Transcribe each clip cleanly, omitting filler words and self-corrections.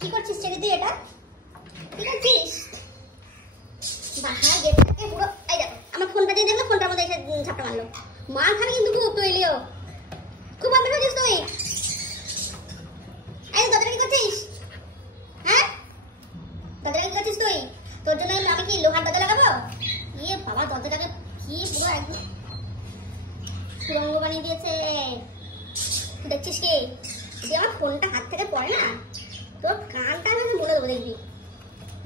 কি করছিস চেরি তুই? এটা কি করছিস? বাহা গেটটাকে পুরো এই দেখো আমার ফোনটা দিয়ে দেখলো, ফোনটার মধ্যে এসে ঝাপটা মারলো। মার খাবি কিন্তু খুব তুই লিও, খুব মারতে হয়েছিস তুই। এই দরজাটা কি করছিস? হ্যাঁ দরজাটা কি করছিস তুই? তোর জন্য আমি কি লোহার দরজা লাগাবো? ইয়ে বাবা দরজাটাকে কি পুরো একদম সুরঙ্গ বানিয়ে দিয়েছে। দেখছিস কি? যদি আমার ফোনটা হাত থেকে পড়ে না তোর কানটা আমি বলে দেবো দেখবি।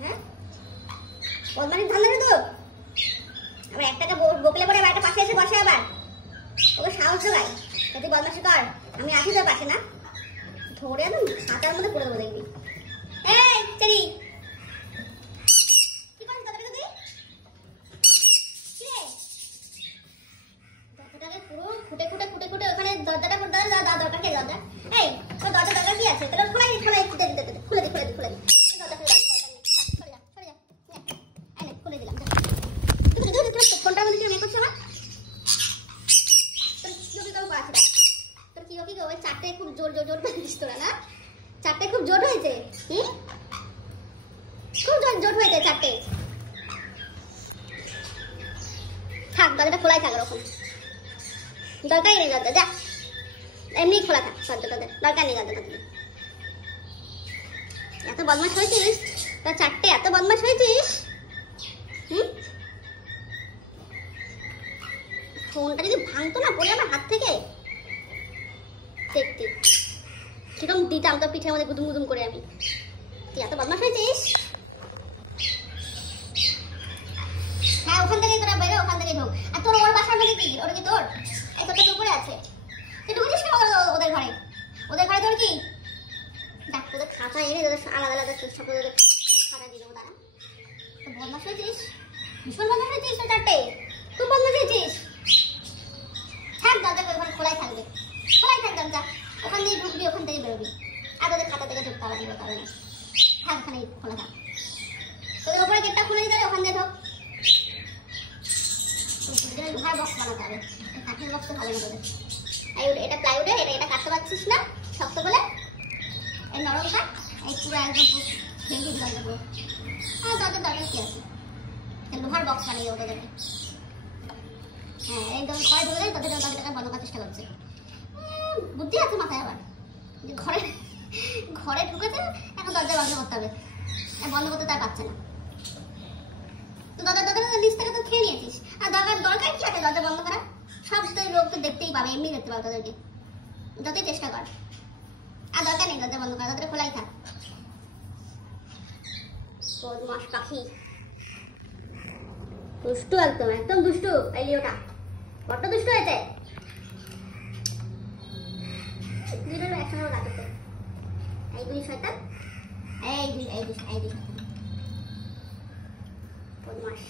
হ্যাঁ বদমানির ধান্দা নেই তোর। আবার একটাকে বকলে পরে একটা পাশে এসে বসে, আবার ওকে সাহস জোগায় তুই বদমাশি কর। আমি আছি তোর পাশে না, ধরে একদম ছাতার মধ্যে পড়ে দেবো দেখবি। এই চেরি কি করছিস দরজাটাকে তুই? দরজাটাকে পুরো খুঁটে খুঁটে খুঁটে খুঁটে ওখানে দরজাটা করে দরকার কি দরজা? এই তোর দরজা দরকার কি আছে? তাহলে খুলে খুলে খুলে দি দরজা খুলে খুলে দিলাম। ফোনটার মধ্যে কি মেয়ে করছে আমার? তোর কি কেউ পাচ্ছে তোর কি ওই চারটে খুব জোর জোর জোর পেয়েছিস তোরা না? চারটে খুব জোর হয়েছে, খুব জোর হয়েছে চারটে। থাক দরজাটা খোলাই থাক, ওরকম দরকারই নেই দরজা, যা এমনি খোলা থাক দরজা, তোদের দরকার নেই দরজা। এত বদমাশ হয়েছিস তোর, চারটে এত বদমাশ হয়েছিস। ফোনটা যদি ভাঙতো না পড়ে আমার হাত থেকে, দেখতি কিরকম দিতাম তোর পিঠের মধ্যে গুদুম গুদুম করে আমি। তুই এত বদমাশ হয়েছিস। হ্যাঁ ওখান থেকে তোরা বেরো, ওখান থেকে ঢোক। আর তোর ওর বাসার মধ্যে কি? ওটা কি তোর? এই তোরটা তো উপরে আছে, তুই ঢুকেছিস কেন ওদের ঘরে? ওদের ঘরে তোর কি? দেখ তোদের খাতা এনে তোদের আলাদা আলাদা সব খাতা দিয়ে দেবো। দাঁড়া বদমাশ হয়েছিস, ভীষণ বদমাশ হয়েছিস তো, চারটে খুব বদমাশ হয়েছিস। থাক দরজা ওখানে খোলাই থাকবে, খোলাই থাক দরজা, ওখান দিয়ে ঢুকবি ওখান থেকে বেরোবি। আর তোদের খাতা থেকে ঢুকতে হবে দিবে কারণে থাক, ওখানে খোলা থাক। তোদের ওপরে গেটটা খুলে দিতে হবে, ওখান দিয়ে ঢোক। লোহার বক্স বানাতে হবে, কাঠের বক্স তো ভালো না তোদের। এটা প্লাইউডের, এটা কাটতে পারছিস না শক্ত বলে, এই নরম কাঠ, এই পুরো একদম ভেঙে দিলাম পুরো। আর দরজা কি আছে, লোহার বক্স বানিয়ে দেবো তোদেরকে। হ্যাঁ একদম ঘরে ঢুকে দেয়, তাদের দরজাটাকে বন্ধ করার চেষ্টা করছে। বুদ্ধি আছে মাথায় আবার, যে ঘরে ঢুকেছে এখন দরজা বন্ধ করতে হবে, বন্ধ করতে তার পাচ্ছে না। তো দরজা নিচ থেকে তো খেয়ে নিয়েছিস, আর দরকার কি আছে দরজা বন্ধ করা? সব লোক তো দেখতেই পাবে, এমনি দেখতে পাবে তাদেরকে, যতই চেষ্টা কর। আর দরকার নেই দরজা বন্ধ করা, দরজা খোলাই থাক। বদমাশ পাখি, দুষ্টু একদম একদম দুষ্টু। এই লিওটা বড্ড দুষ্টু হয়েছে। একসঙ্গে লাগছে এই দুই শয়তান, এই দুই বদমাশ।